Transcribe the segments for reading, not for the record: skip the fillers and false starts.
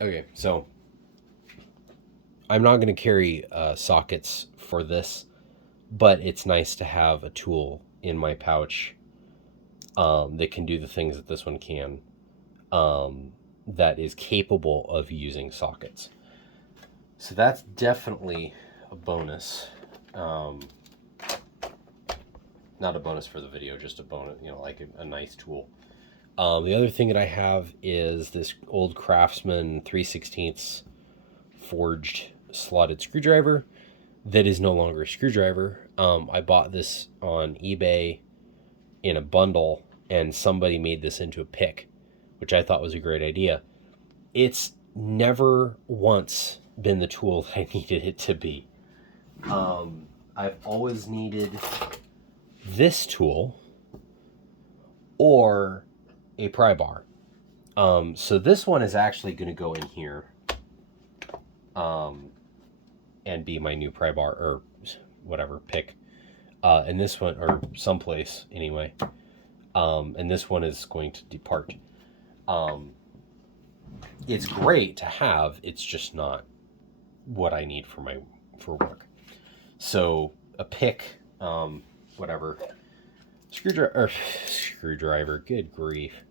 Okay, so I'm not going to carry sockets for this, but it's nice to have a tool in my pouch that can do the things that this one can, that is capable of using sockets. So that's definitely a bonus. Um, Not a bonus for the video, just a bonus, like a nice tool. The other thing that I have is this old Craftsman 3/16 forged slotted screwdriver that is no longer a screwdriver. I bought this on eBay in a bundle, and somebody made this into a pick, which I thought was a great idea. It's never once been the tool that I needed it to be. I've always needed this tool or a pry bar. So this one is actually going to go in here and be my new pry bar or whatever pick. And this one, or someplace anyway. And this one is going to depart. It's great to have. It's just not what I need for work. So a pick, whatever, screwdriver. Good grief.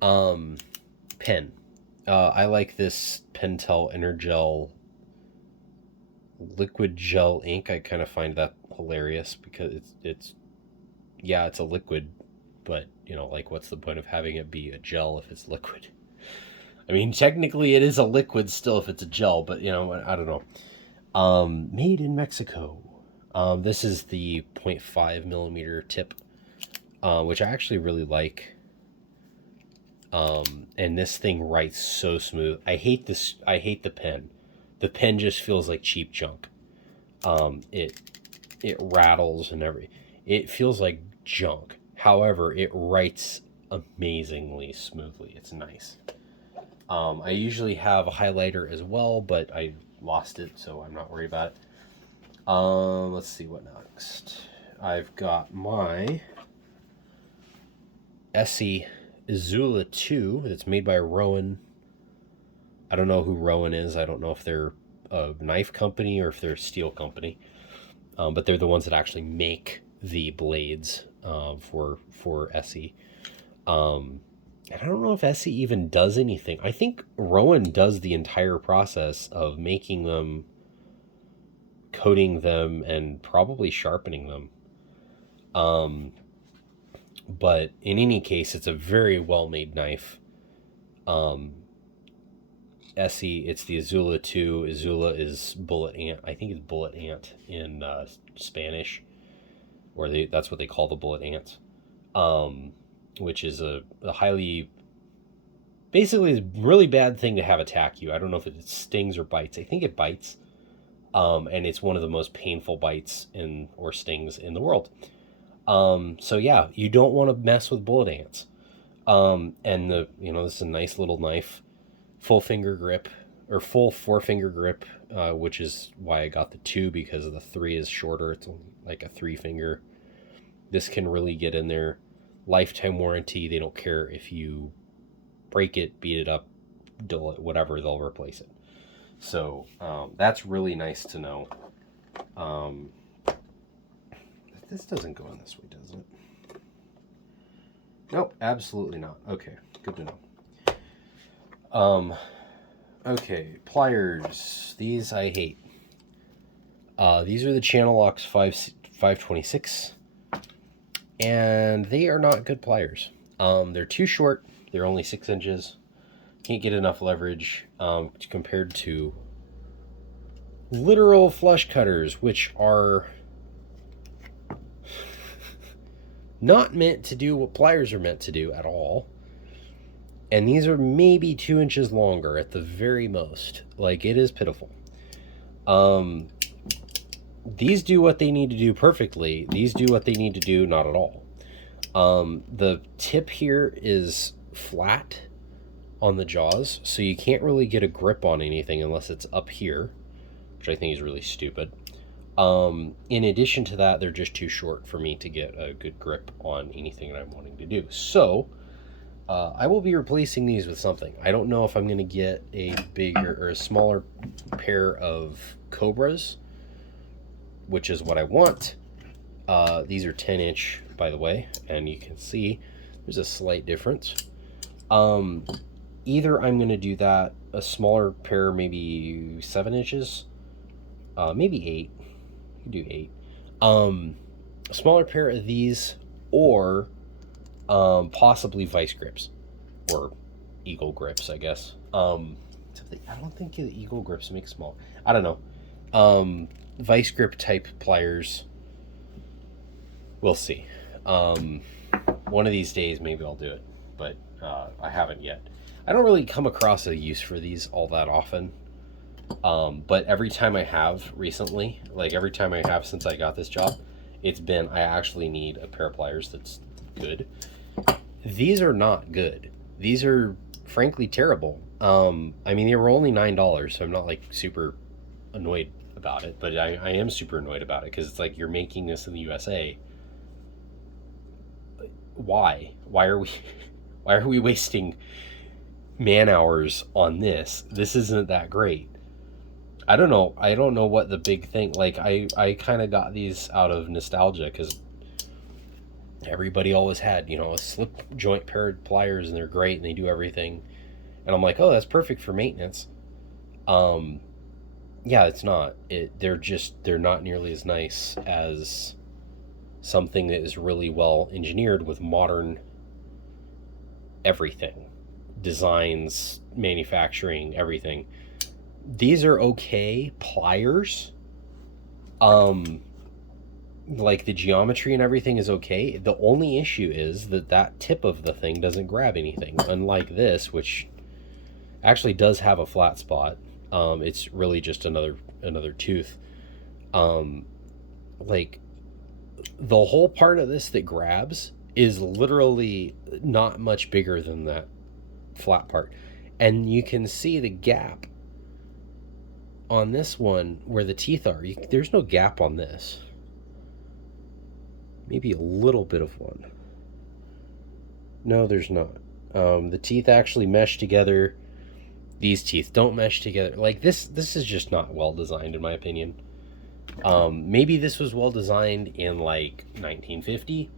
Pen. I like this Pentel Energel liquid gel ink. I kind of find that hilarious because it's a liquid, but like what's the point of having it be a gel if it's liquid? I mean, technically it is a liquid still if it's a gel, but I don't know. Made in Mexico. This is the 0.5 millimeter tip, which I actually really like. And this thing writes so smooth. I hate this. I hate the pen. The pen just feels like cheap junk. It rattles and it feels like junk. However, it writes amazingly smoothly. It's nice. I usually have a highlighter as well, but I lost it, so I'm not worried about it. Let's see what next. I've got my Essie Izula 2 that's made by Rowan. I don't know who Rowan is. I don't know if they're a knife company or if they're a steel company, but they're the ones that actually make the blades for Essie. And I don't know if Essie even does anything. I think Rowan does the entire process of making them, coating them, and probably sharpening them. But in any case, it's a very well-made knife. Essie, it's the Izula 2. Izula is bullet ant. I think it's bullet ant in Spanish, or that's what they call the bullet ants, which is a highly, basically, a really bad thing to have attack you. I don't know if it stings or bites. I think it bites, and it's one of the most painful bites or stings in the world. So yeah, you don't want to mess with bullet ants. And this is a nice little knife, full finger grip or full 4-finger grip, which is why I got the 2, because the 3 is shorter. It's only like a 3-finger. This can really get in there. Lifetime warranty. They don't care if you break it, beat it up, dull it, whatever, they'll replace it. So that's really nice to know. This doesn't go in this way, does it? Nope, absolutely not. Okay, good to know. Okay, pliers. These I hate. These are the Channel Locks 526, and they are not good pliers. They're too short. They're only 6 inches. Can't get enough leverage compared to literal flush cutters, which are not meant to do what pliers are meant to do at all. And these are maybe 2 inches longer at the very most. Like, it is pitiful. These do what they need to do perfectly. These do what they need to do not at all. The tip here is flat on the jaws, so you can't really get a grip on anything unless it's up here, which I think is really stupid. In addition to that, they're just too short for me to get a good grip on anything that I'm wanting to do. So I will be replacing these with something. I don't know if I'm going to get a bigger or a smaller pair of Cobras, which is what I want. These are 10-inch, by the way, and you can see there's a slight difference. Either I'm going to do that, a smaller pair, maybe 7 inches, maybe 8. You can do 8. A smaller pair of these, or possibly vice grips or eagle grips, I guess. I don't think the eagle grips make small. I don't know. Vice grip type pliers. We'll see. One of these days, maybe I'll do it, but I haven't yet. I don't really come across a use for these all that often. But every time I have recently, like every time I have since I got this job, it's been, I actually need a pair of pliers that's good. These are not good. These are frankly terrible. I mean, they were only $9, so I'm not like super annoyed about it, but I am super annoyed about it because it's like, you're making this in the USA. Why are we wasting man hours on this? This isn't that great. I don't know what the big thing, like I kind of got these out of nostalgia because everybody always had, a slip joint pair of pliers, and they're great and they do everything, and I'm like, oh, that's perfect for maintenance. Yeah, it's not. They're not nearly as nice as something that is really well engineered with modern everything, designs, manufacturing, everything. These are okay pliers. Like the geometry and everything is okay. The only issue is that tip of the thing doesn't grab anything, unlike this, which actually does have a flat spot. It's really just another tooth. Like the whole part of this that grabs is literally not much bigger than that flat part, and you can see the gap on this one where the teeth are. There's no gap on this. Maybe a little bit of one. No, there's not. The teeth actually mesh together. These teeth don't mesh together. Like this is just not well designed, in my opinion. Maybe this was well designed in like 1950.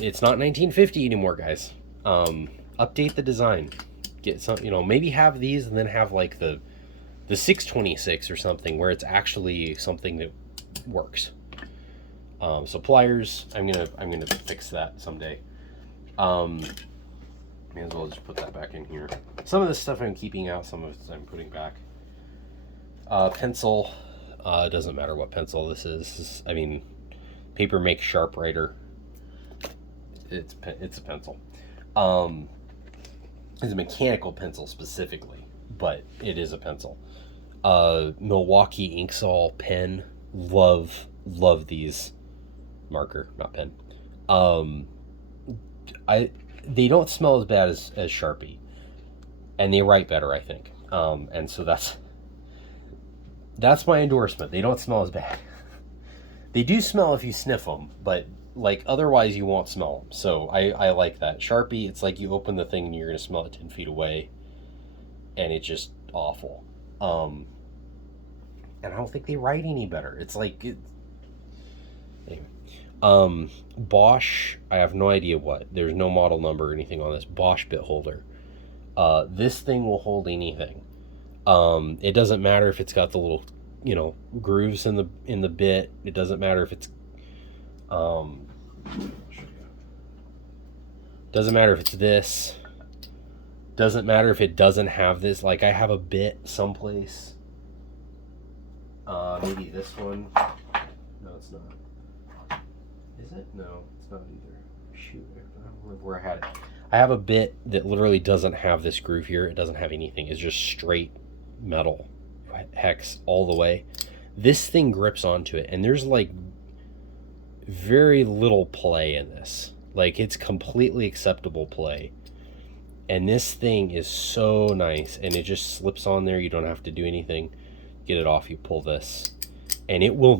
It's not 1950 anymore, guys. Update the design. Get some, maybe have these and then have like the 626 or something where it's actually something that works. So pliers, I'm gonna fix that someday. May as well just put that back in here. Some of this stuff I'm keeping out, some of it I'm putting back. Pencil, doesn't matter what pencil this is. I mean, paper makes sharp writer. It's a pencil. It's a mechanical pencil specifically, but it is a pencil. Milwaukee Inksol pen. Love these. Marker, not pen. They don't smell as bad as Sharpie, and they write better, I think. And so that's my endorsement. They don't smell as bad. They do smell if you sniff them, but like otherwise you won't smell them. So I like that. Sharpie, it's like you open the thing and you're gonna smell it 10 feet away, and it's just awful. And I don't think they write any better. It's like anyway. Bosch, I have no idea what. There's no model number or anything on this. Bosch bit holder. This thing will hold anything. It doesn't matter if it's got the little, grooves in the bit. It doesn't matter if it's doesn't matter if it's this. Doesn't matter if it doesn't have this. Like I have a bit someplace. Maybe this one. No, it's not. Is it? No, it's not either. Shoot, I don't remember where I had it. I have a bit that literally doesn't have this groove here. It doesn't have anything. It's just straight metal hex all the way. This thing grips onto it, and there's like very little play in this. Like it's completely acceptable play. And this thing is so nice, and it just slips on there. You don't have to do anything. Get it off, you pull this, and it will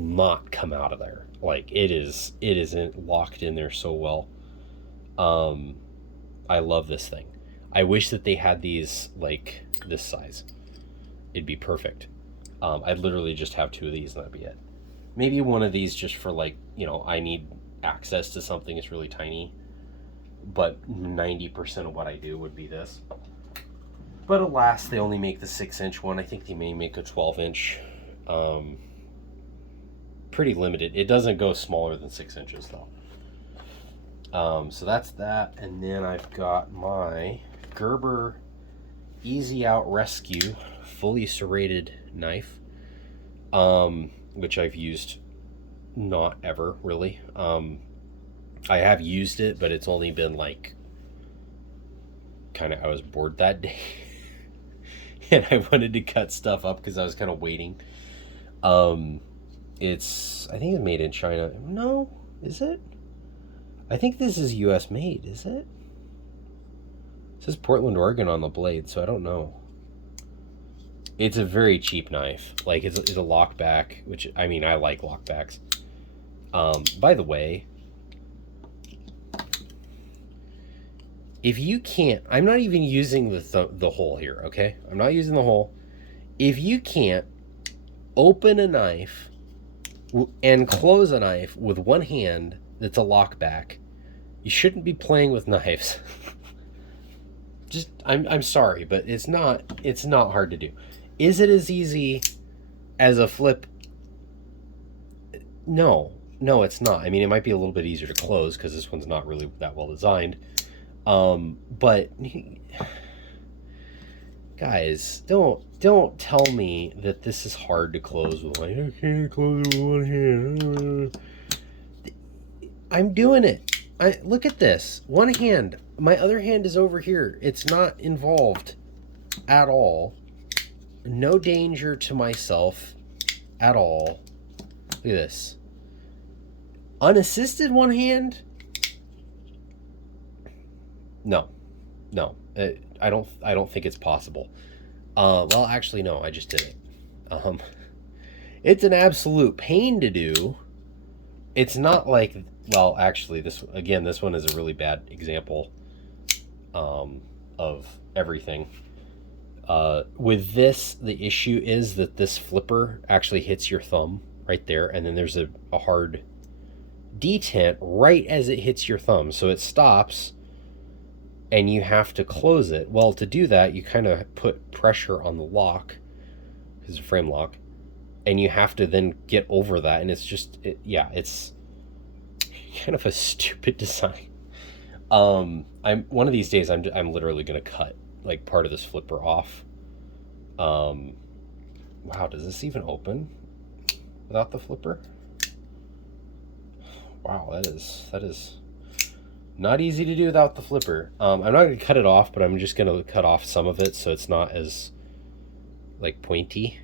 not come out of there. Like it isn't locked in there so well. I love this thing. I wish that they had these like this size. It'd be perfect. I'd literally just have 2 of these and that'd be it. Maybe one of these just for like, I need access to something that's really tiny. But 90% of what I do would be this. But alas, they only make the 6-inch one. I think they may make a 12-inch. Pretty limited. It doesn't go smaller than 6 inches though. So that's that. And then I've got my Gerber Easy Out Rescue fully serrated knife, which I've used not ever really. I have used it, but it's only been like I was bored that day and I wanted to cut stuff up because I was kind of waiting. I think it's made in China. No, is it? I think this is US made, is it? It says Portland, Oregon on the blade, so I don't know. It's a very cheap knife. Like, it's a lockback, which, I mean, I like lockbacks. By the way, if you can't, I'm not even using the hole here, okay? I'm not using the hole. If you can't open a knife and close a knife with one hand that's a lockback, you shouldn't be playing with knives. Just, I'm sorry, but it's not hard to do. Is it as easy as a flip? No, it's not. I mean, it might be a little bit easier to close because this one's not really that well designed. But guys, don't tell me that this is hard to close with I can't close it with one hand. I'm doing it. Look at this. One hand. My other hand is over here. It's not involved at all. No danger to myself at all. Look at this. Unassisted one hand? No. I don't think it's possible. Well, actually, no. I just did it. It's an absolute pain to do. It's not like, well, actually, this one is a really bad example of everything. With this, the issue is that this flipper actually hits your thumb right there, and then there's a hard detent right as it hits your thumb, so it stops and you have to close it. Well, to do that, you kind of put pressure on the lock, because it's a frame lock, and you have to then get over that, and it's just, it's kind of a stupid design. One of these days I'm literally gonna cut like part of this flipper off. Wow, does this even open without the flipper? Wow, that is not easy to do without the flipper. I'm not gonna cut it off, but I'm just gonna cut off some of it so it's not as like pointy,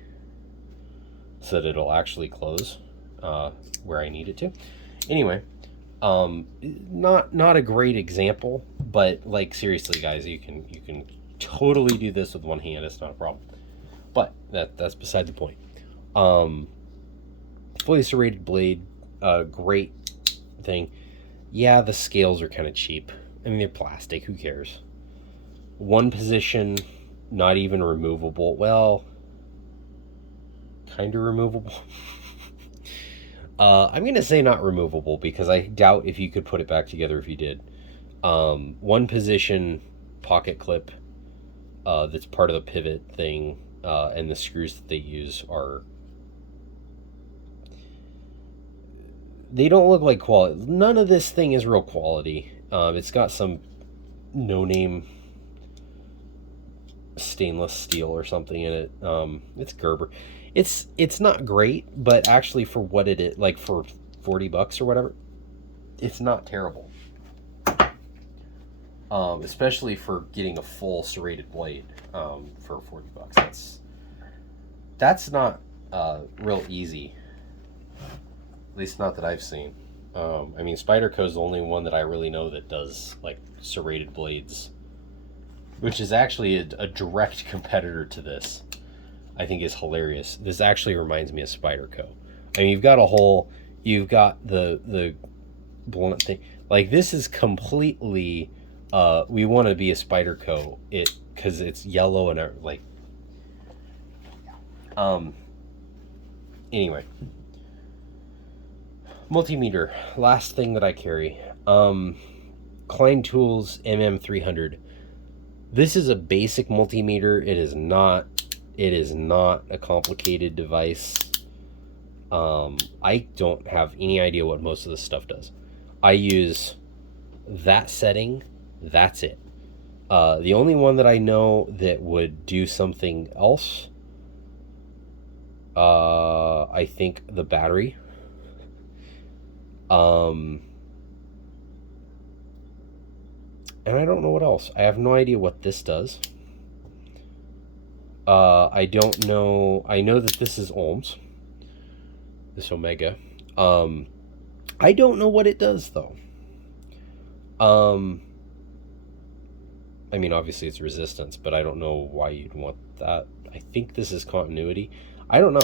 so that it'll actually close where I need it to. Anyway, not a great example, but like seriously, guys, you can totally do this with one hand. It's not a problem. But that's beside the point. Fully serrated blade, great thing. Yeah, the scales are kind of cheap. I mean, they're plastic. Who cares? One position, not even removable. Well, kind of removable. I'm going to say not removable because I doubt if you could put it back together if you did. One position pocket clip that's part of the pivot thing, and the screws that they use they don't look like quality. None of this thing is real quality. It's got some no-name stainless steel or something in it. It's Gerber. It's not great, but actually for what it is, like for $40 or whatever, it's not terrible. Especially for getting a full serrated blade for $40. That's not real easy. At least not that I've seen. I mean, Spyderco is the only one that I really know that does like serrated blades, which is actually a direct competitor to this. I think is hilarious. This actually reminds me of Spyderco. I mean, you've got the blunt thing. Like, this is completely, we want to be a Spyderco, because it's yellow and like, anyway. Multimeter, last thing that I carry. Klein Tools MM300. This is a basic multimeter. It is not a complicated device. I don't have any idea what most of this stuff does. I use that setting. That's it. The only one that I know that would do something else, I think the battery. And I don't know what else. I have no idea what this does. I don't know. I know that this is ohms. This Omega. I don't know what it does, though. I mean, obviously it's resistance, but I don't know why you'd want that. I think this is continuity. I don't know.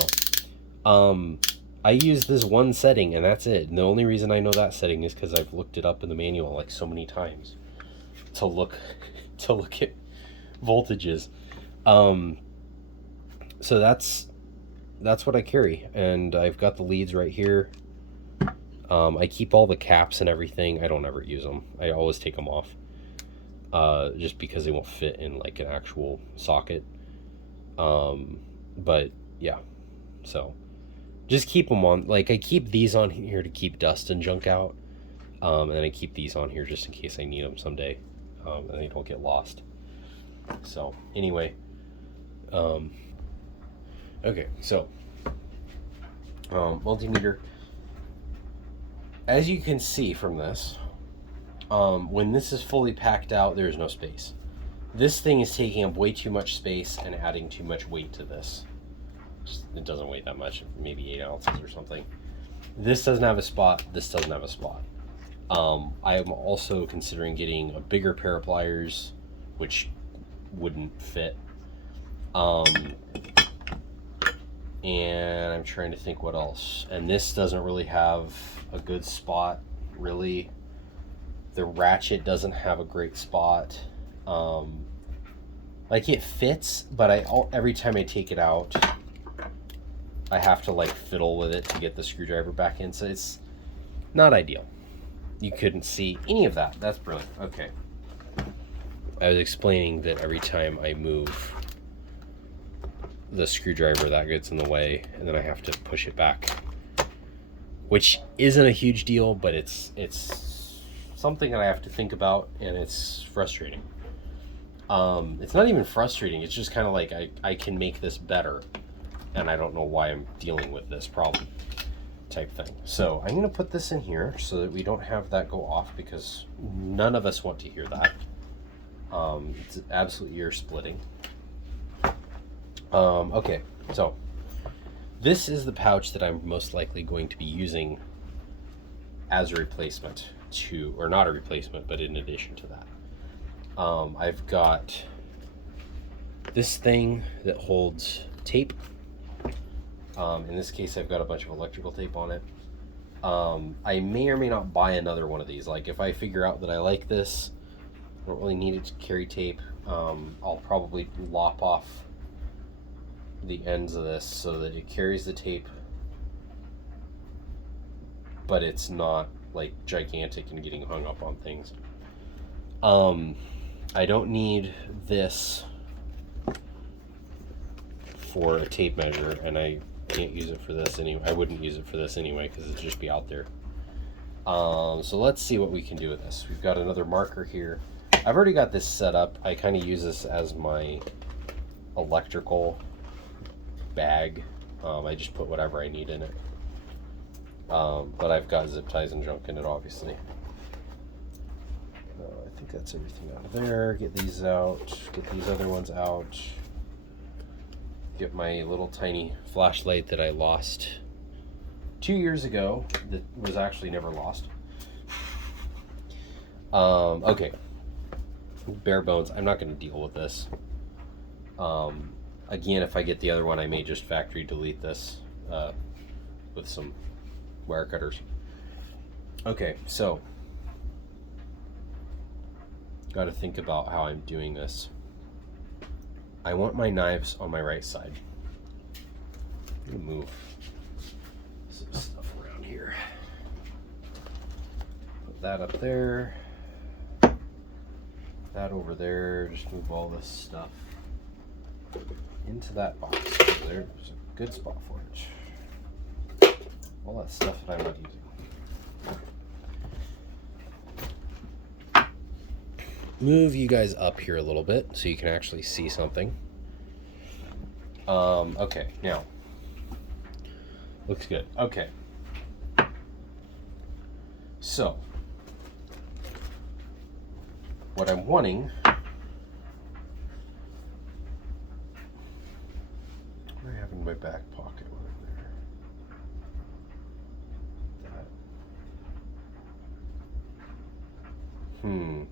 I use this one setting, and that's it. And the only reason I know that setting is because I've looked it up in the manual like so many times to look at voltages. So that's what I carry, and I've got the leads right here. I keep all the caps and everything. I don't ever use them. I always take them off, just because they won't fit in like an actual socket. But yeah, so just keep them on. Like, I keep these on here to keep dust and junk out, and then I keep these on here just in case I need them someday, and they don't get lost. So anyway, okay, so multimeter. As you can see from this, when this is fully packed out, there's no space. This thing is taking up way too much space and adding too much weight to this. It doesn't weigh that much, maybe 8 ounces or something. This doesn't have a spot. This doesn't have a spot. I am also considering getting a bigger pair of pliers, which wouldn't fit. And I'm trying to think what else. And this doesn't really have a good spot, really. The ratchet doesn't have a great spot. Like, it fits, but every time I take it out, I have to like fiddle with it to get the screwdriver back in, so it's not ideal. You couldn't see any of that. That's brilliant. Okay. I was explaining that every time I move the screwdriver, that gets in the way, and then I have to push it back, which isn't a huge deal, but it's something that I have to think about, and it's frustrating. It's not even frustrating. It's just kind of like I can make this better, and I don't know why I'm dealing with this problem type thing. So I'm going to put this in here so that we don't have that go off, because none of us want to hear that. It's absolute ear splitting. Okay, so this is the pouch that I'm most likely going to be using as a replacement to, or not a replacement, but in addition to that. I've got this thing that holds tape. In this case, I've got a bunch of electrical tape on it. I may or may not buy another one of these. Like, if I figure out that I like this, I don't really need it to carry tape, I'll probably lop off the ends of this so that it carries the tape, but it's not like gigantic and getting hung up on things. I don't need this for a tape measure, and I can't use it for this anyway. I wouldn't use it for this anyway because it'd just be out there. So let's see what we can do with this. We've got another marker here. I've already got this set up. I kind of use this as my electrical bag. I just put whatever I need in it. But I've got zip ties and junk in it, obviously. I think that's everything out of there. Get these out. Get these other ones out. Get my little tiny flashlight that I lost 2 years ago that was actually never lost. Okay. Bare bones. I'm not going to deal with this. Again, if I get the other one, I may just factory delete this with some wire cutters. Okay, so got to think about how I'm doing this. I want my knives on my right side. I'm going to move some stuff around here. Put that up there. That over there. Just move all this stuff into that box. There's a good spot for it. All that stuff that I'm not using. Move you guys up here a little bit so you can actually see something. Okay, now looks good. Okay, so what I'm wanting, what do I have in my back pocket when I'm there?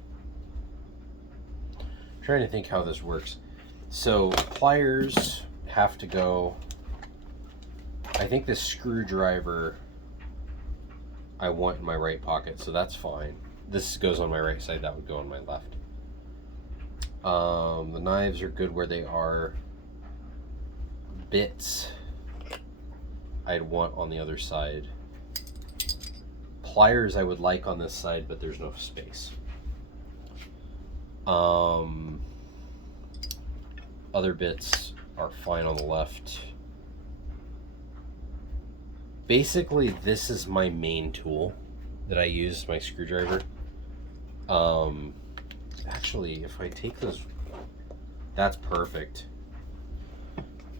Trying to think how this works. So pliers have to go. I think this screwdriver I want in my right pocket, so that's fine. This goes on my right side, that would go on my left. The knives are good where they are. Bits I'd want on the other side. Pliers I would like on this side, but there's no space. Other bits are fine on the left. Basically, this is my main tool that I use, my screwdriver. Actually, if I take those, that's perfect.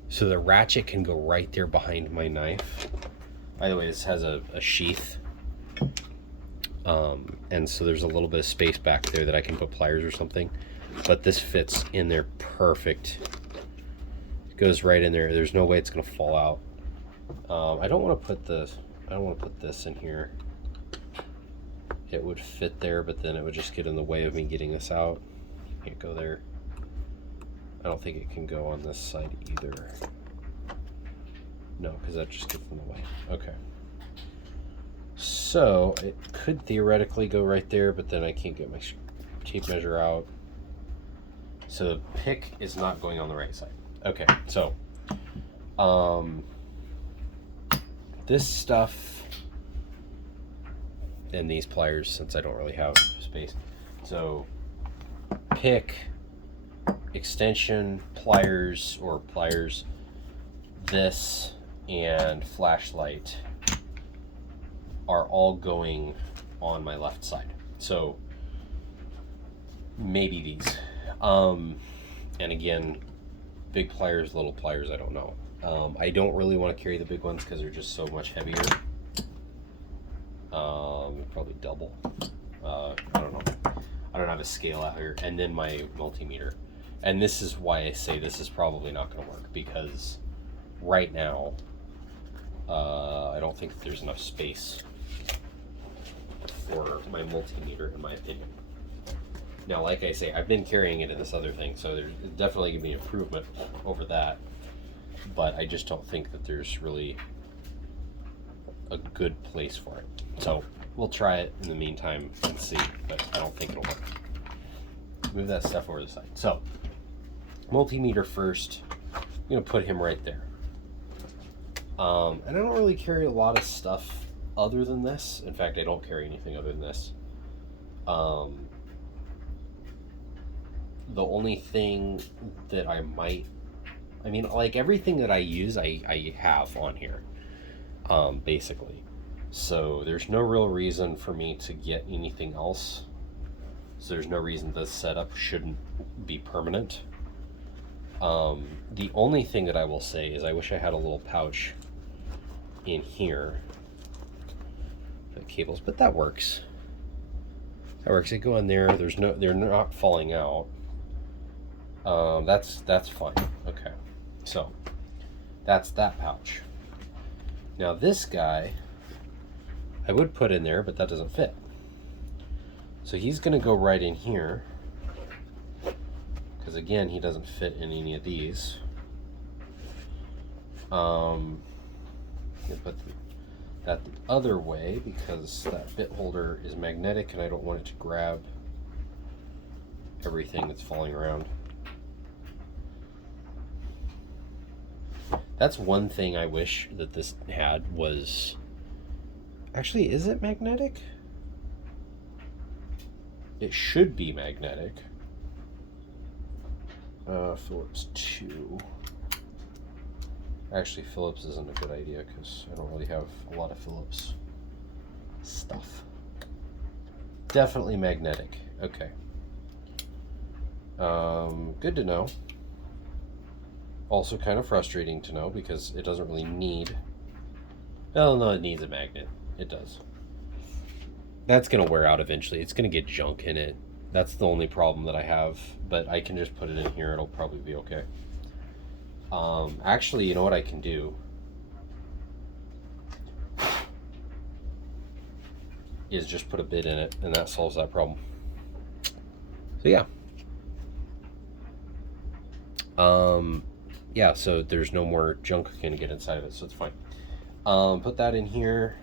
So the ratchet can go right there behind my knife. By the way, this has a sheath. And so there's a little bit of space back there that I can put pliers or something, but this fits in there perfect. It goes right in there. There's no way it's gonna fall out. I don't want to put this in here. It would fit there, but then it would just get in the way of me getting this out. Can't go there. I don't think it can go on this side either. No, because that just gets in the way. Okay. So it could theoretically go right there, but then I can't get my tape measure out. So the pick is not going on the right side. Okay, so this stuff and these pliers, since I don't really have space. So pick, extension, pliers, this, and flashlight are all going on my left side. So maybe these. And again, big pliers, little pliers, I don't know. I don't really want to carry the big ones because they're just so much heavier. Probably double. I don't know. I don't have a scale out here. And then my multimeter. And this is why I say this is probably not going to work, because right now, I don't think there's enough space for my multimeter, in my opinion. Now, like I say, I've been carrying it in this other thing, so there's definitely going to be an improvement over that. But I just don't think that there's really a good place for it. So we'll try it in the meantime and see, but I don't think it'll work. Move that stuff over to the side. So multimeter first. I'm going to put him right there. And I don't really carry a lot of stuff other than this. In fact, I don't carry anything other than this. The only thing that I might, like everything that I use, I have on here, basically. So there's no real reason for me to get anything else. So there's no reason this setup shouldn't be permanent. The only thing that I will say is I wish I had a little pouch in here for the cables, but that works. That works. They go in there. They're not falling out. That's fine. Okay, so that's that pouch. Now this guy I would put in there, but that doesn't fit. So he's gonna go right in here, because again, he doesn't fit in any of these. Put that the other way, because that bit holder is magnetic and I don't want it to grab everything that's falling around. That's one thing I wish that this had was... Actually, is it magnetic? It should be magnetic. Phillips 2. Actually, Phillips isn't a good idea because I don't really have a lot of Phillips stuff. Definitely magnetic. Okay. Good to know. Also kind of frustrating to know because it doesn't really need... Well, no, it needs a magnet. It does. That's going to wear out eventually. It's going to get junk in it. That's the only problem that I have. But I can just put it in here. It'll probably be okay. Actually, you know what I can do? Is just put a bit in it, and that solves that problem. So yeah. Yeah, so there's no more junk going to get inside of it, so it's fine. Put that in here.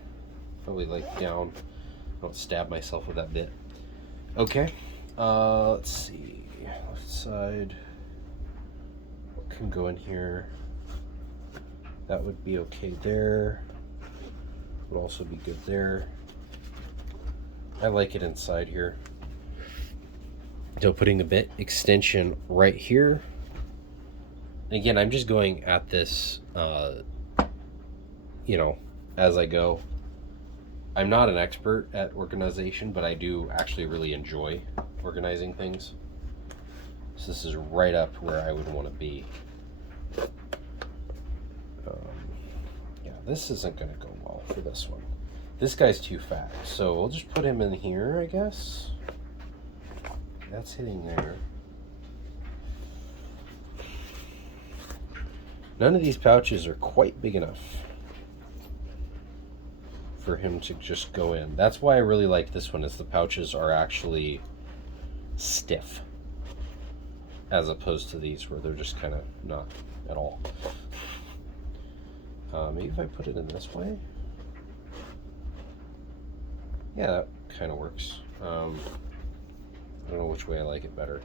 Probably like down. Don't stab myself with that bit. Okay. Let's see. Left side. What can go in here? That would be okay there. Would also be good there. I like it inside here. So putting a bit extension right here. And again, I'm just going at this, you know, as I go. I'm not an expert at organization, but I do actually really enjoy organizing things. So this is right up where I would want to be. Yeah, this isn't going to go well for this one. This guy's too fat, so we'll just put him in here, I guess. That's hitting there. None of these pouches are quite big enough for him to just go in. That's why I really like this one, is the pouches are actually stiff as opposed to these where they're just kind of not at all. Maybe if I put it in this way. Yeah, that kind of works. I don't know which way I like it better.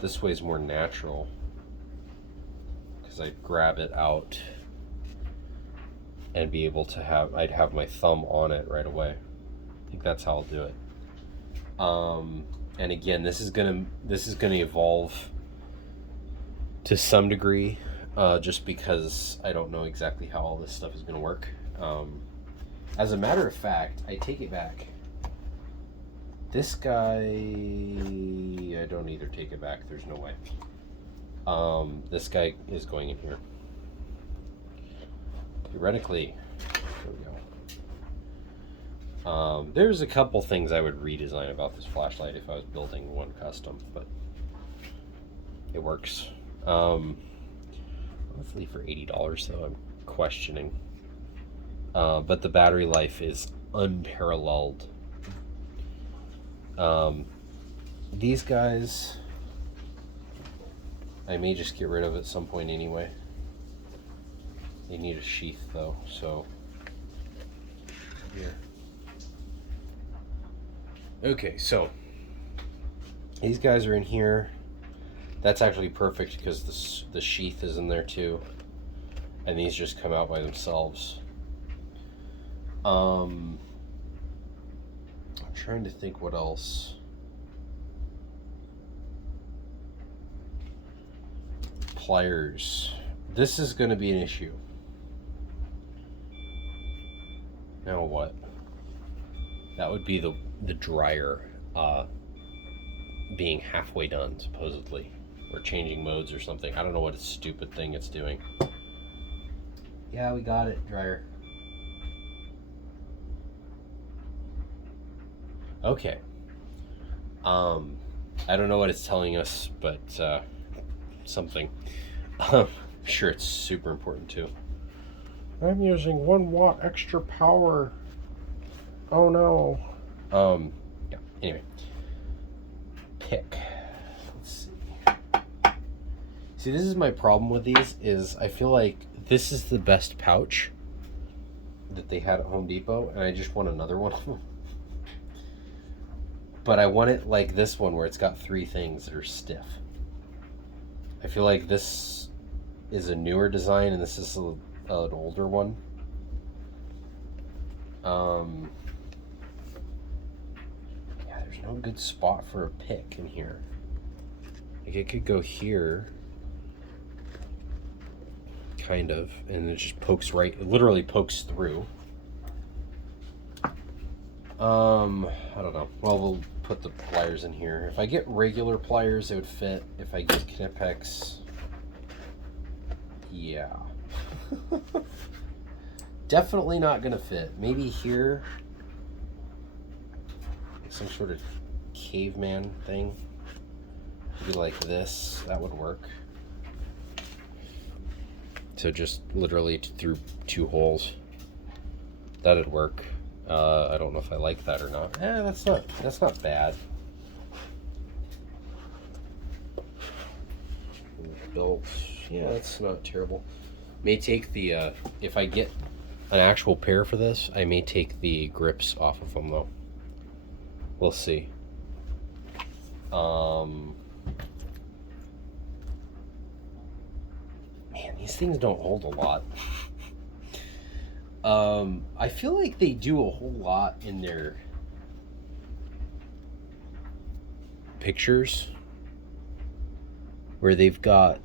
This way is more natural because I grab it out and be able to have, I'd have my thumb on it right away. I think that's how I'll do it. And again, this is gonna evolve to some degree, just because I don't know exactly how all this stuff is gonna work. As a matter of fact, I take it back. This guy, I don't either take it back. There's no way. This guy is going in here. Theoretically, there we go. There's a couple things I would redesign about this flashlight if I was building one custom, but it works. Hopefully for $80 though, I'm questioning. But the battery life is unparalleled. These guys, I may just get rid of at some point anyway. They need a sheath though, so here. Okay, so these guys are in here. That's actually perfect because the sheath is in there too, and these just come out by themselves. I'm trying to think what else. Pliers. This is going to be an issue. Now what? That would be the dryer being halfway done, supposedly. Or changing modes or something. I don't know what stupid thing it's doing. Yeah, we got it, dryer. Okay. I don't know what it's telling us, but something. I'm sure it's super important too. I'm using 1 watt extra power. Oh no. Yeah, anyway. Pick. Let's see. See, this is my problem with these, is I feel like this is the best pouch that they had at Home Depot, and I just want another one of them. but I want it like this one where it's got 3 things that are stiff. I feel like this is a newer design and this is an older one. Yeah, there's no good spot for a pick in here. Like it could go here, kind of, and it just pokes right, it literally pokes through. I don't know. Well, we'll put the pliers in here. If I get regular pliers, it would fit. If I get Knipex, yeah. Definitely not gonna fit. Maybe here, some sort of caveman thing. Maybe like this, that would work. So just literally through 2 holes. That'd work. I don't know if I like that or not. That's not bad. Built. Yeah, that's not terrible. May take the if I get an actual pair for this, I may take the grips off of them though. We'll see. Man, these things don't hold a lot. I feel like they do a whole lot in their pictures where they've got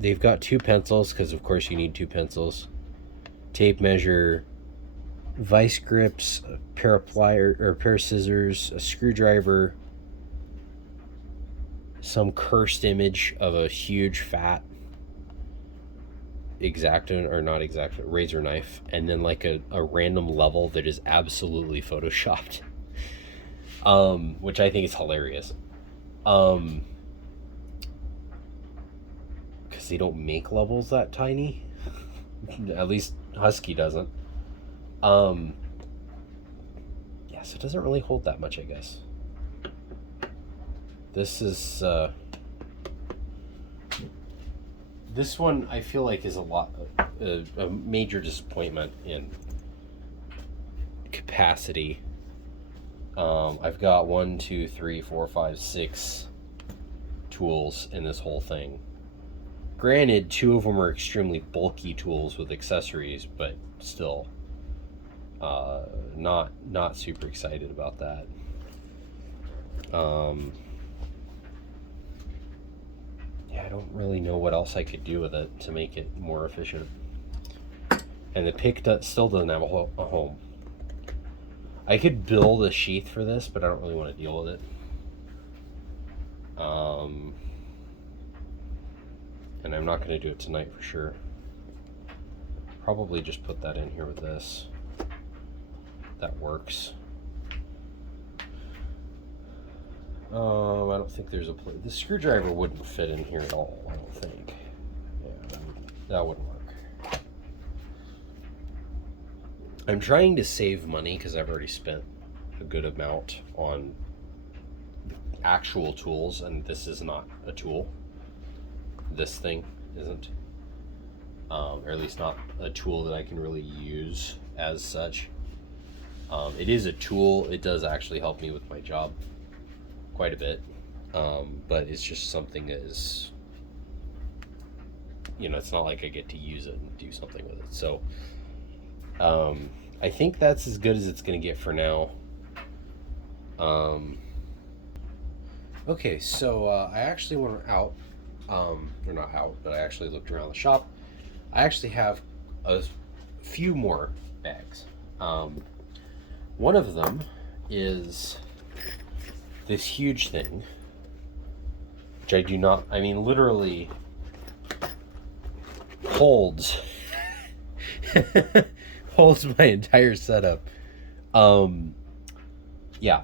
2 pencils, because of course you need 2 pencils, tape measure, vice grips, a pair of pliers or a pair of scissors, a screwdriver, some cursed image of a huge fat X-Acto, or not X-Acto, razor knife, and then like a random level that is absolutely photoshopped, which I think is hilarious, because they don't make levels that tiny. At least Husky doesn't. Yeah, so it doesn't really hold that much, I guess. This is this one I feel like is a major disappointment in capacity. I've got 1, 2, 3, 4, 5, 6 tools in this whole thing. Granted, 2 of them are extremely bulky tools with accessories, but still, not super excited about that. Yeah, I don't really know what else I could do with it to make it more efficient. And the pick still doesn't have a home. I could build a sheath for this, but I don't really want to deal with it. And I'm not going to do it tonight for sure. Probably just put that in here with this. That works. I don't think there's a place. The screwdriver wouldn't fit in here at all, I don't think. Yeah, that wouldn't work. I'm trying to save money because I've already spent a good amount on actual tools, and this is not a tool. This thing isn't. Or at least not a tool that I can really use as such. It is a tool. It does actually help me with my job quite a bit, but it's just something that is, it's not like I get to use it and do something with it. So I think that's as good as it's going to get for now. Okay, so I actually went out, or not out, but I actually looked around the shop. I actually have a few more bags. One of them is this huge thing, which I do not, literally holds holds my entire setup. Yeah,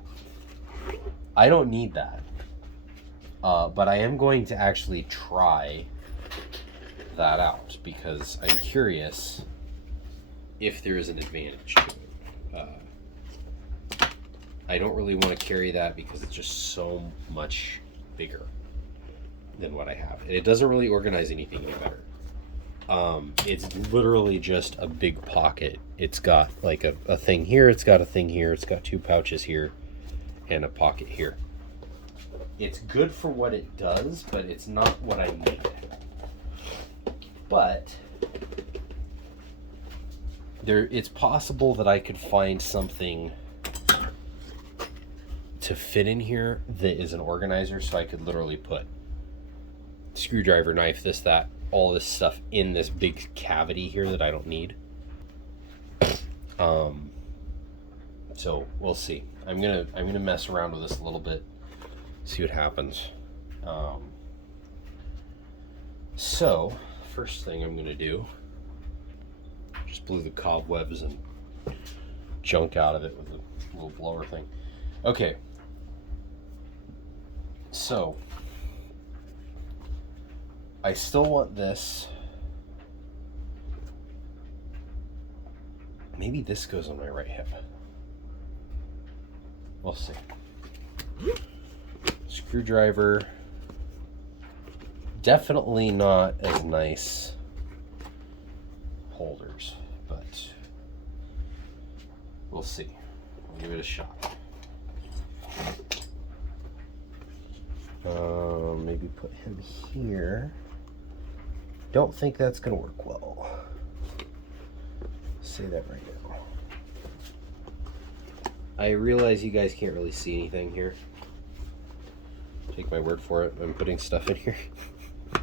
I don't need that, but I am going to actually try that out because I'm curious if there is an advantage to it. I don't really want to carry that because it's just so much bigger than what I have. And it doesn't really organize anything any better. It's literally just a big pocket. It's got like a thing here, it's got a thing here, it's got 2 pouches here, and a pocket here. It's good for what it does, but it's not what I need. But it's possible that I could find something to fit in here that is an organizer, so I could literally put screwdriver, knife, this, that, all this stuff in this big cavity here that I don't need. So we'll see. I'm gonna mess around with this a little bit, see what happens. So first thing I'm gonna do, just blew the cobwebs and junk out of it with a little blower thing. Okay, so I still want this. Maybe this goes on my right hip. We'll see. Screwdriver. Definitely not as nice holders, but we'll see. We'll give it a shot. Maybe put him here. Don't think that's gonna work well. Say that right now. I realize you guys can't really see anything here. Take my word for it. I'm putting stuff in here. I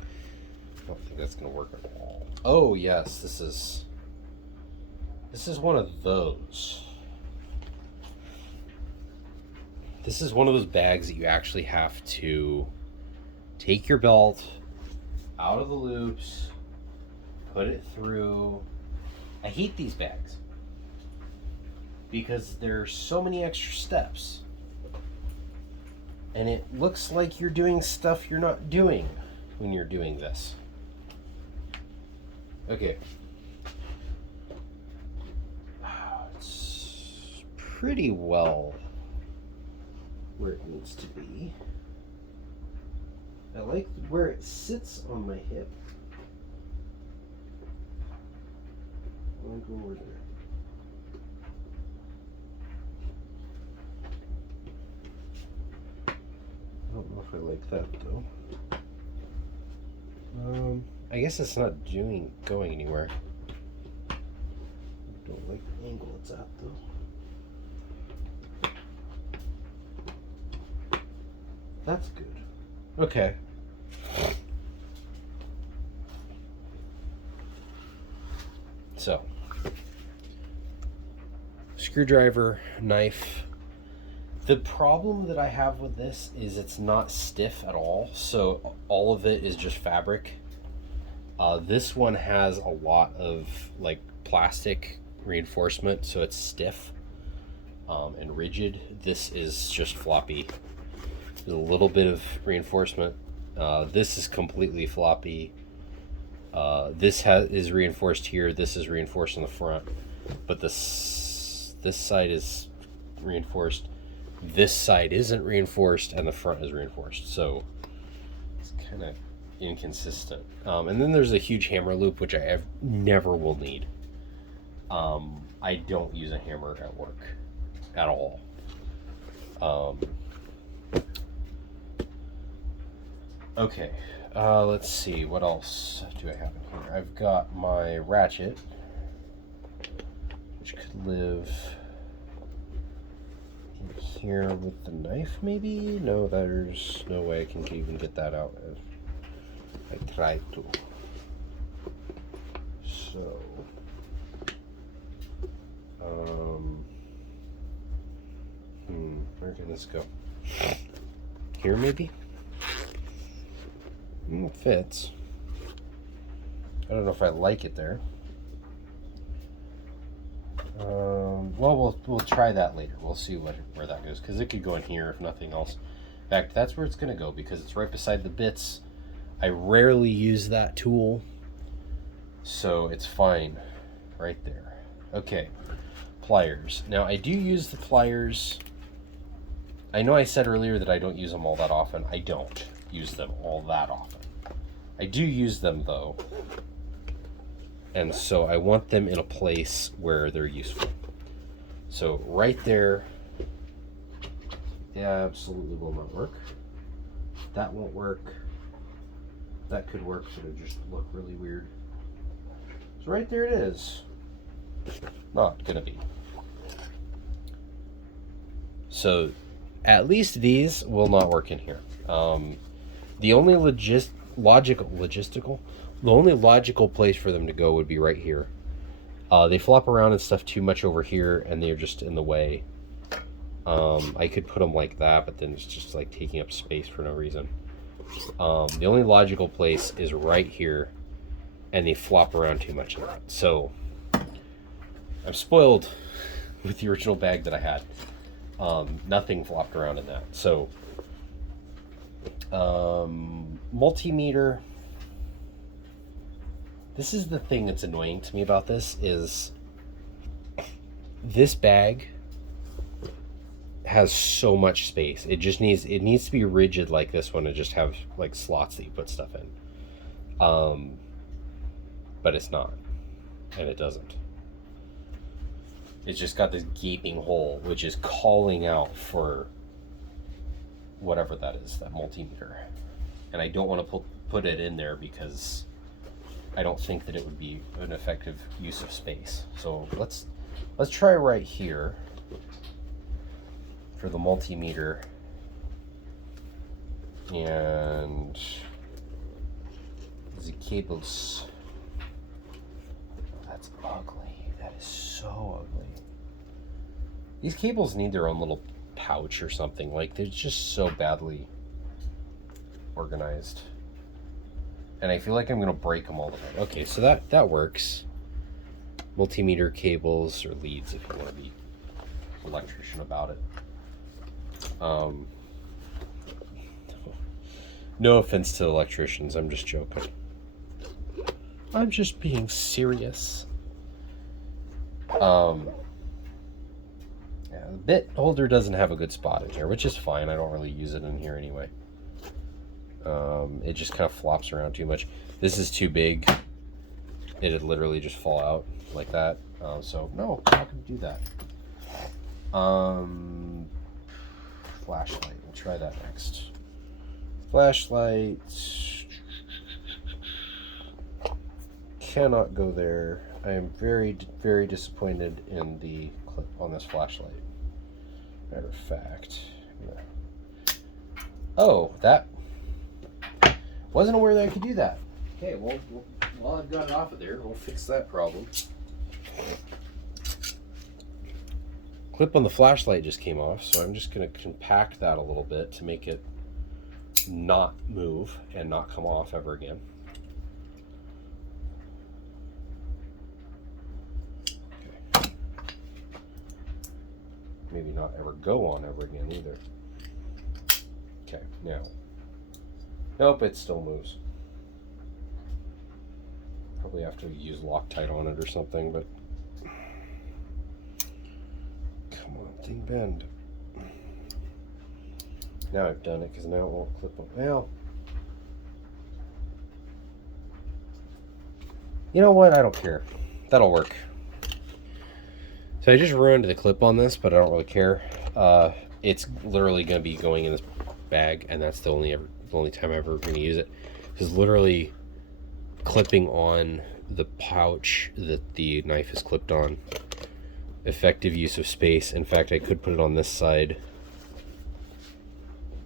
don't think that's gonna work at all. Oh yes, this is one of those. This is one of those bags that you actually have to take your belt out of the loops, put it through. I hate these bags because there's so many extra steps, and it looks like you're doing stuff you're not doing when you're doing this. Okay. It's pretty well where it needs to be. I like where it sits on my hip. I'm gonna go over there. I don't know if I like that though. I guess it's not going anywhere. I don't like the angle it's at though. That's good. Okay. So, screwdriver, knife. The problem that I have with this is it's not stiff at all, so all of it is just fabric. This one has a lot of like plastic reinforcement, so it's stiff and rigid. This is just floppy. There's a little bit of reinforcement. This is completely floppy. This is reinforced here. This is reinforced in the front, but this side is reinforced. This side isn't reinforced, and the front is reinforced. So it's kind of inconsistent. And then there's a huge hammer loop, which I never will need. I don't use a hammer at work at all. Okay, let's see, what else do I have in here? I've got my ratchet, which could live in here with the knife, maybe? No, there's no way I can even get that out if I try to. So, where can this go? Here, maybe? It fits. I don't know if I like it there. Well, we'll try that later. We'll see where that goes, because it could go in here if nothing else. In fact, that's where it's going to go, because it's right beside the bits. I rarely use that tool, so it's fine right there. Okay, pliers. Now, I do use the pliers. I know I said earlier that I don't use them all that often. I don't use them all that often. I do use them though, and so I want them in a place where they're useful. So right there absolutely will not work. That won't work. That could work, but it just look really weird. So right there it is. Not gonna be. So at least these will not work in here. The only logical place for them to go would be right here. They flop around and stuff too much over here, and they're just in the way. I could put them like that, but then it's just like taking up space for no reason. The only logical place is right here, and they flop around too much in that. So I'm spoiled with the original bag that I had. Nothing flopped around in that. So multimeter. This is the thing that's annoying to me about this is this bag has so much space. It needs to be rigid like this one and just have like slots that you put stuff in. But it's not, and it doesn't. It's just got this gaping hole, which is calling out for whatever that is, that multimeter. And I don't want to put it in there because I don't think that it would be an effective use of space. So let's try right here for the multimeter. And the cables. That's ugly. That is so ugly. These cables need their own little pouch or something. Like, they're just so badly organized. And I feel like I'm going to break them all the time. Okay, so that works. Multimeter cables, or leads if you want to be an electrician about it. No offense to electricians, I'm just joking. I'm just being serious. Yeah, the bit holder doesn't have a good spot in here, which is fine. I don't really use it in here anyway. It just kind of flops around too much. This is too big. It'd literally just fall out like that. So no, I'm not gonna do that. Flashlight. We'll try that next. Flashlight cannot go there. I am very, very disappointed in the clip on this flashlight. Matter of fact, yeah. Oh, that wasn't aware that I could do that. Okay, well, while I've got it off of there, we'll fix that problem. Clip on the flashlight just came off, so I'm just going to compact that a little bit to make it not move and not come off ever again. Okay. Maybe not ever go on ever again either. Okay, now. Nope, it still moves. Probably have to use Loctite on it or something, but come on, thing bend. Now I've done it because now it won't clip on. Well, you know what? I don't care. That'll work. So I just ruined the clip on this, but I don't really care. It's literally going to be going in this bag, and that's the only time I'm ever going to use it. Because literally clipping on the pouch that the knife is clipped on. Effective use of space. In fact, I could put it on this side.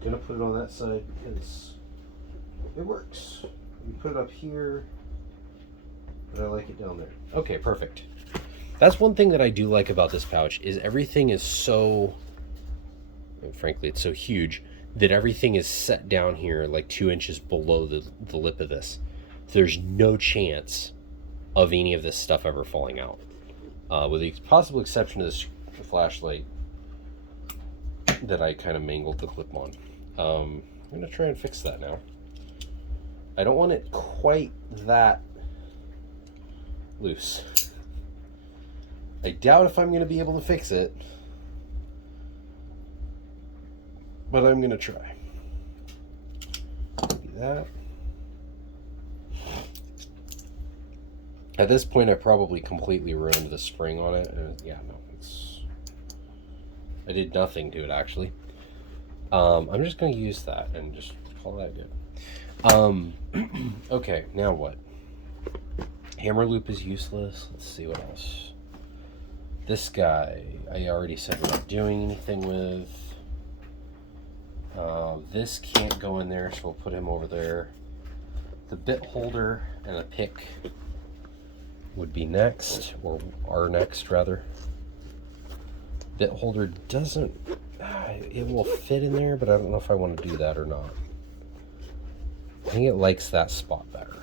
I'm gonna put it on that side because it works. You put it up here, but I like it down there. Okay, perfect. That's one thing that I do like about this pouch is everything is so, and frankly, it's so huge that everything is set down here like 2 inches below the lip of this. So there's no chance of any of this stuff ever falling out. With the possible exception of this flashlight that I kind of mangled the clip on. I'm going to try and fix that now. I don't want it quite that loose. I doubt if I'm going to be able to fix it, but I'm going to try. Maybe that. At this point, I probably completely ruined the spring on it. Yeah, no, I did nothing to it, actually. I'm just going to use that and just call that good. Okay, now what? Hammer loop is useless. Let's see what else. This guy, I already said we're not doing anything with. This can't go in there, so we'll put him over there. The bit holder and a pick would be next, or are next rather. Bit holder doesn't, it will fit in there, but I don't know if I want to do that or not. I think it likes that spot better.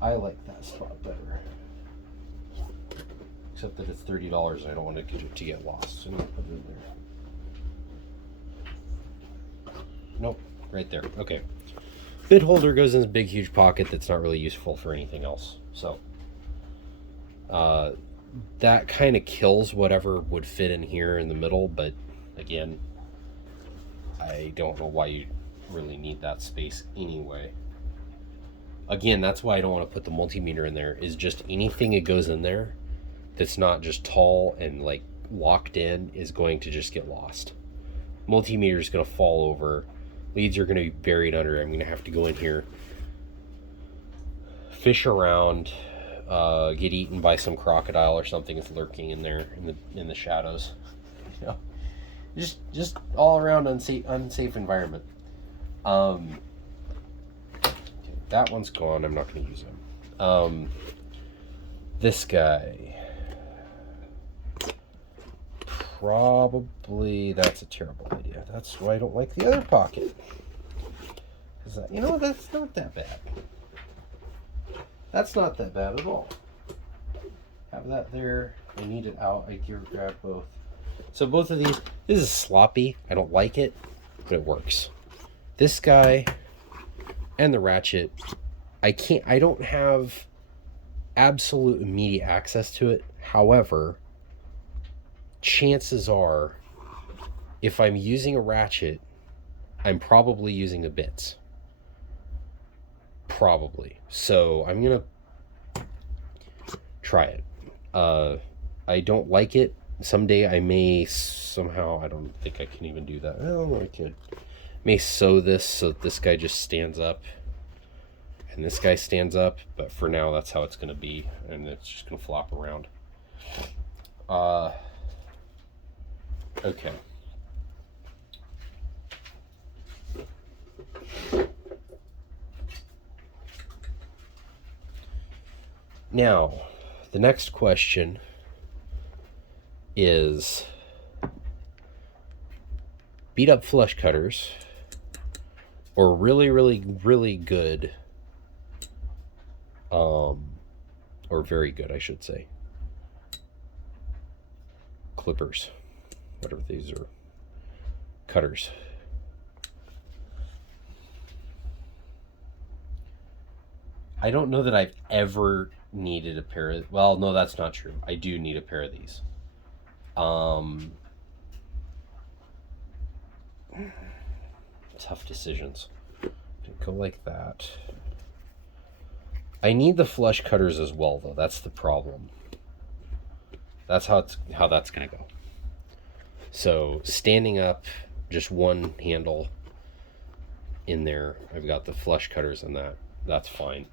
I like that spot better. Except that it's $30 and I don't want it to get lost, so I'm going to put it in there. Nope, right there. Okay. Bit holder goes in this big huge pocket that's not really useful for anything else. So that kind of kills whatever would fit in here in the middle, but again, I don't know why you really need that space anyway. Again, that's why I don't want to put the multimeter in there, is just anything that goes in there that's not just tall and like locked in is going to just get lost. Multimeter is going to fall over. Leads are going to be buried under. I'm going to have to go in here, fish around, get eaten by some crocodile or something that's lurking in there in the shadows. You know, just all around unsafe environment. Okay, that one's gone. I'm not going to use him. This guy. Probably that's a terrible idea. That's why I don't like the other pocket. Is that, you know, that's not that bad. That's not that bad at all. Have that there. I need it out. I grab both. So both of these. This is sloppy. I don't like it, but it works. This guy and the ratchet. I don't have absolute immediate access to it. However, chances are, if I'm using a ratchet, I'm probably using the bits. Probably. So I'm going to try it. I don't like it. Someday I may somehow, I don't think I can even do that. Oh, I could. May sew this so that this guy just stands up and this guy stands up, but for now that's how it's going to be, and it's just going to flop around. Okay. Now, the next question is beat up flush cutters or really, really, really good, or very good, I should say, clippers, whatever these are, cutters. I don't know that I've ever needed a pair of, well, no, that's not true. I do need a pair of these. Tough decisions. Go like that. I need the flush cutters as well, though. That's the problem. That's how that's gonna go. So standing up, just one handle in there. I've got the flush cutters in that. That's fine.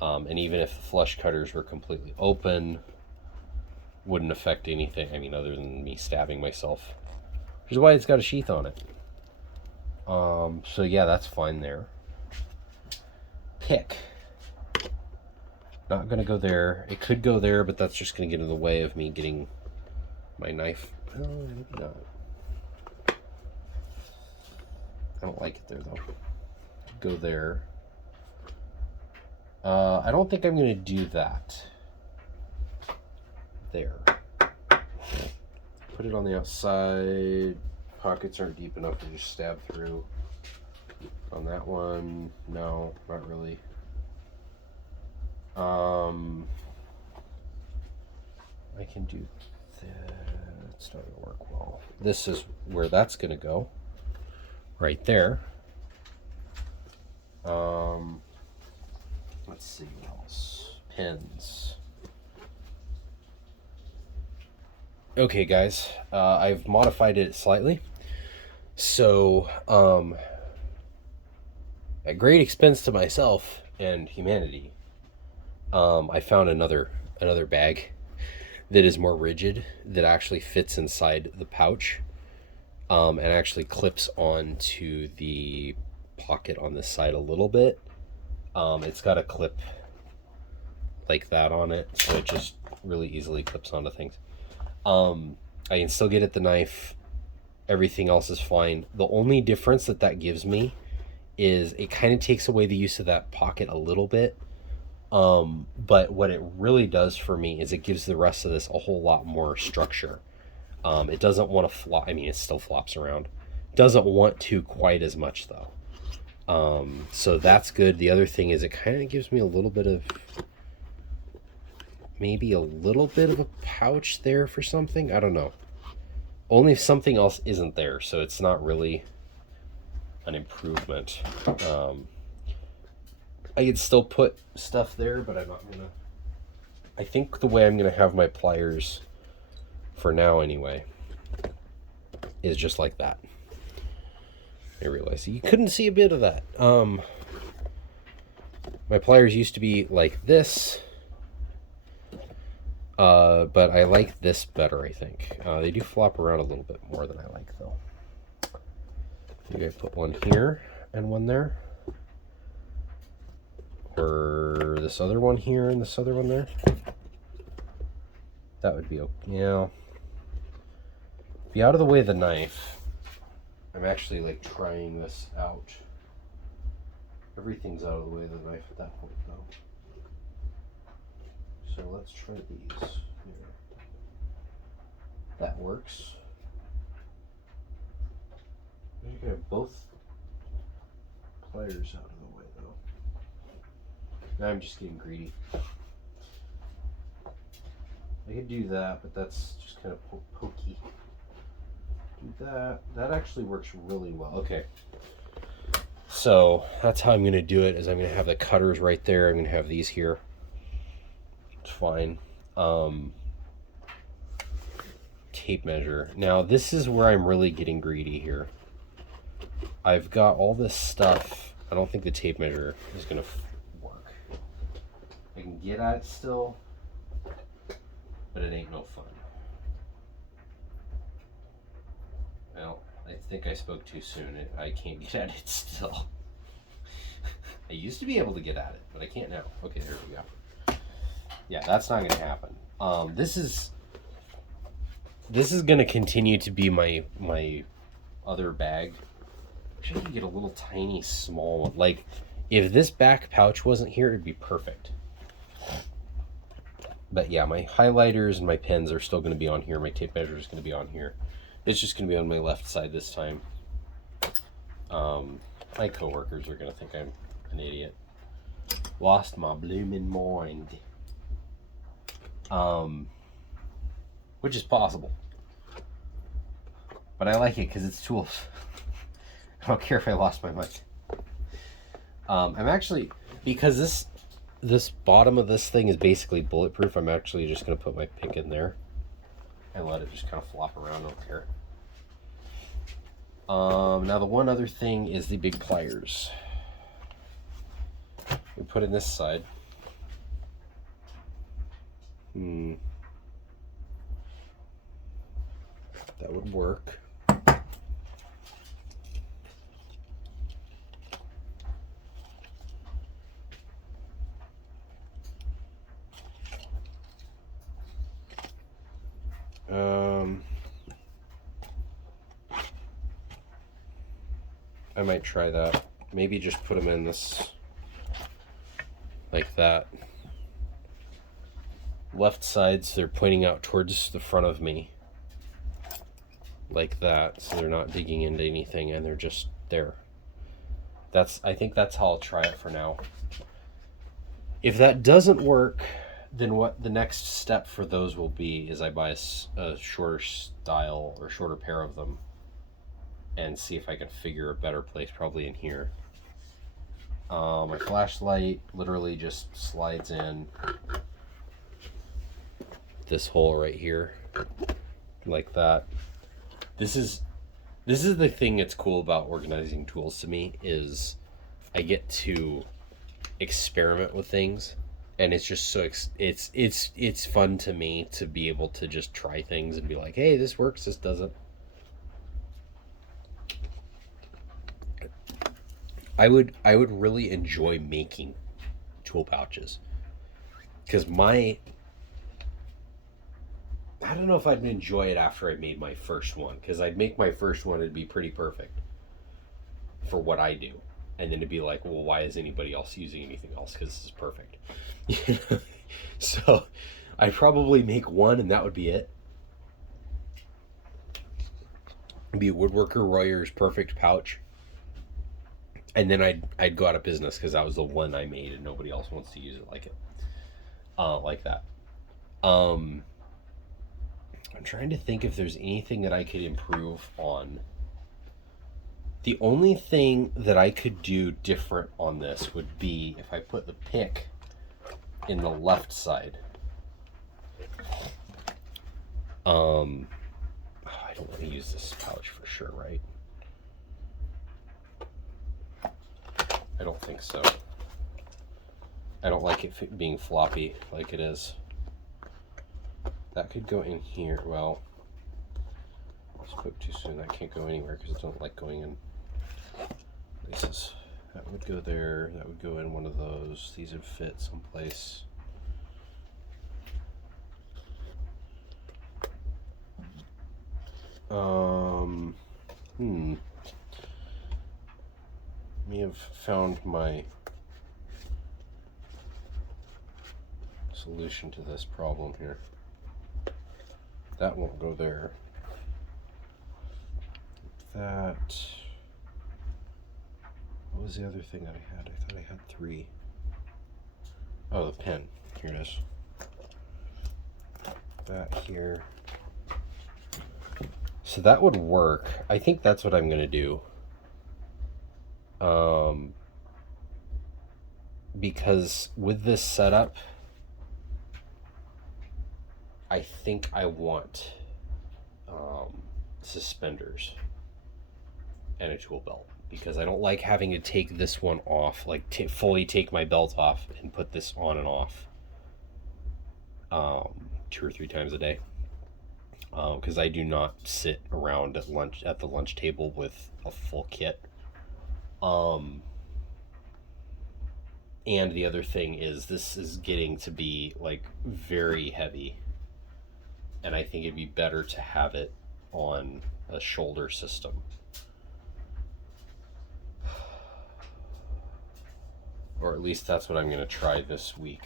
And even if the flush cutters were completely open, wouldn't affect anything. I mean, other than me stabbing myself, which is why it's got a sheath on it. So yeah, that's fine there. Pick. Not gonna go there. It could go there, but that's just gonna get in the way of me getting my knife. Oh, maybe not. I don't like it there though. Go there. I don't think I'm gonna do that. There. Put it on the outside. Pockets aren't deep enough to just stab through. On that one, no, not really. I can do that. It's not gonna work well. This is where that's gonna go. Right there. Let's see what else. Pins. Okay, guys, I've modified it slightly. So, at great expense to myself and humanity, I found another bag that is more rigid, that actually fits inside the pouch, and actually clips onto the pocket on this side a little bit. It's got a clip like that on it, so it just really easily clips onto things. I can still get at the knife. Everything else is fine. The only difference that gives me is it kind of takes away the use of that pocket a little bit. But what it really does for me is it gives the rest of this a whole lot more structure. It doesn't want to flop. I mean, it still flops around. Doesn't want to quite as much though. So that's good. The other thing is it kind of gives me a little bit of, maybe a little bit of a pouch there for something. I don't know. Only if something else isn't there, so it's not really an improvement. I could still put stuff there, but I'm not gonna. I think the way I'm gonna have my pliers for now anyway is just like that. I realized you couldn't see a bit of that. My pliers used to be like this, but I like this better, I think. They do flop around a little bit more than I like, though. Maybe I put one here and one there. Or this other one here and this other one there. That would be okay. Yeah. Be out of the way of the knife. I'm actually like trying this out. Everything's out of the way of the knife at that point, though. So let's try these. Here. That works. You can have both pliers out of the way, though. Now I'm just getting greedy. I could do that, but that's just kind of pokey. Do that. That actually works really well. Okay. So that's how I'm going to do it, is I'm going to have the cutters right there. I'm going to have these here. It's fine. Tape measure. Now this is where I'm really getting greedy here. I've got all this stuff. I don't think the tape measure is going to work. I can get at it still, but it ain't no fun. Well, I think I spoke too soon. I can't get at it still. I used to be able to get at it, but I can't now. Okay, there we go. Yeah, that's not going to happen. This is going to continue to be my other bag. I wish I could get a little tiny small one. Like, if this back pouch wasn't here, it'd be perfect. But yeah, my highlighters and my pens are still going to be on here. My tape measure is going to be on here. It's just going to be on my left side this time. My coworkers are going to think I'm an idiot. Lost my bloomin' mind. Which is possible. But I like it because it's tools. I don't care if I lost my mic. I'm actually, because this bottom of this thing is basically bulletproof, I'm actually just going to put my pick in there and let it just kind of flop around. I don't care. Now the one other thing is the big pliers. We put in this side. That would work. I might try that. Maybe just put them in this like that. Left sides, they're pointing out towards the front of me like that, so they're not digging into anything and they're just there. I think that's how I'll try it for now. If that doesn't work, then what the next step for those will be is I buy a shorter style or shorter pair of them and see if I can figure a better place, probably in here. My flashlight literally just slides in this hole right here like that. This is This is the thing that's cool about organizing tools to me is I get to experiment with things, and it's just so it's fun to me to be able to just try things and be like, hey, this works, this doesn't. I would really enjoy making tool pouches because my I don't know if I'd enjoy it after I made my first one, because I'd make my first one, it'd be pretty perfect for what I do, and then it'd be like, well, why is anybody else using anything else? Because this is perfect. So I'd probably make one, and that would be it. It'd be a Woodworker Royer's perfect pouch, and then I'd go out of business because that was the one I made, and nobody else wants to use it like it, like that. Um, I'm trying to think if there's anything that I could improve on. The only thing that I could do different on this would be if I put the pick in the left side. I don't want to use this pouch for sure, right? I don't think so. I don't like it being floppy like it is. That could go in here. Well, I spoke too soon. That can't go anywhere because I don't like going in places. That would go there. That would go in one of those. These would fit someplace. May have found my solution to this problem here. That won't go there. That. What was the other thing that I had? I thought I had 3. Oh, the pen. Here it is. That here. So that would work. I think that's what I'm going to do. Because with this setup, I think I want suspenders and a tool belt, because I don't like having to take this one off, like fully take my belt off and put this on and off 2 or 3 times a day. Because I do not sit around at the lunch table with a full kit. And the other thing is, this is getting to be like very heavy, and I think it'd be better to have it on a shoulder system. Or at least that's what I'm going to try this week.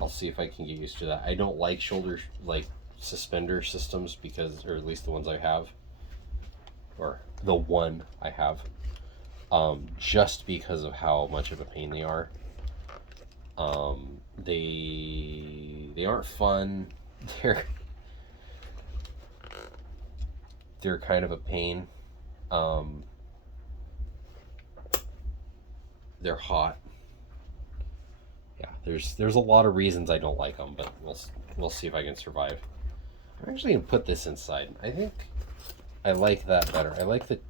I'll see if I can get used to that. I don't like shoulder, like suspender systems, because, or at least the ones I have, or the one I have, just because of how much of a pain they are. They aren't fun. They're kind of a pain. They're hot. Yeah, there's a lot of reasons I don't like them, but we'll see if I can survive. I'm actually gonna put this inside. I think I like that better. I like that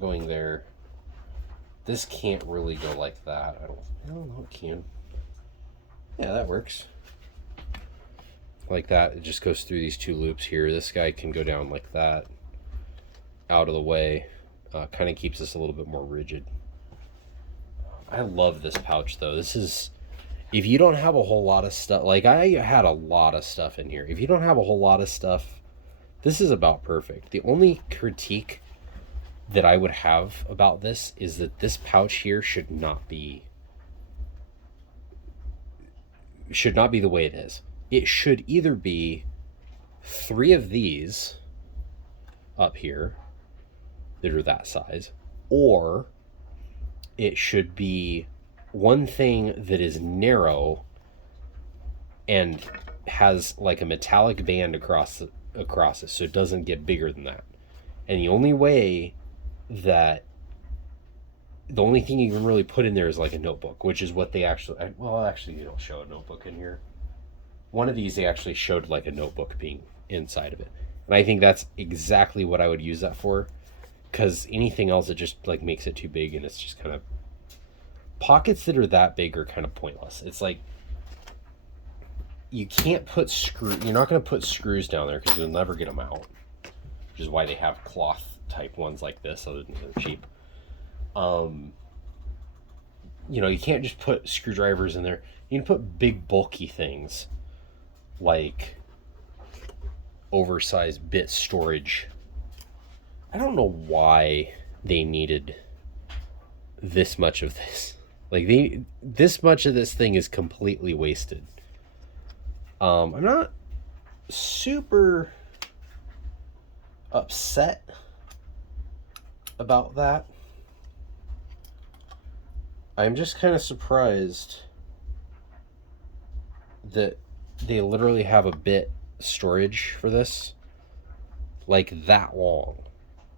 going there. This can't really go like that. I don't know, it can. Yeah, that works. Like that, it just goes through these 2 loops here. This guy can go down like that, out of the way. Kind of keeps this a little bit more rigid. I love this pouch though. This is, if you don't have a whole lot of stuff, like I had a lot of stuff in here. If you don't have a whole lot of stuff, this is about perfect. The only critique that I would have about this is that this pouch here should not be the way it is. It should either be 3 of these up here that are that size, or it should be one thing that is narrow and has like a metallic band across it, so it doesn't get bigger than that. And the only thing you can really put in there is like a notebook, which is what they actually, well, actually you don't show a notebook in here. One of these they actually showed like a notebook being inside of it. And I think that's exactly what I would use that for. Because anything else, it just like makes it too big, and it's just kind of pockets that are that big are kind of pointless. It's like you can't put screw. You're not going to put screws down there because you'll never get them out. Which is why they have cloth type ones like this, other than they're cheap. You know, you can't just put screwdrivers in there. You can put big bulky things like oversized bit storage. I don't know why they needed this much of this. Like this much of this thing is completely wasted. I'm not super upset about that. I'm just kind of surprised that they literally have a bit storage for this, like that long.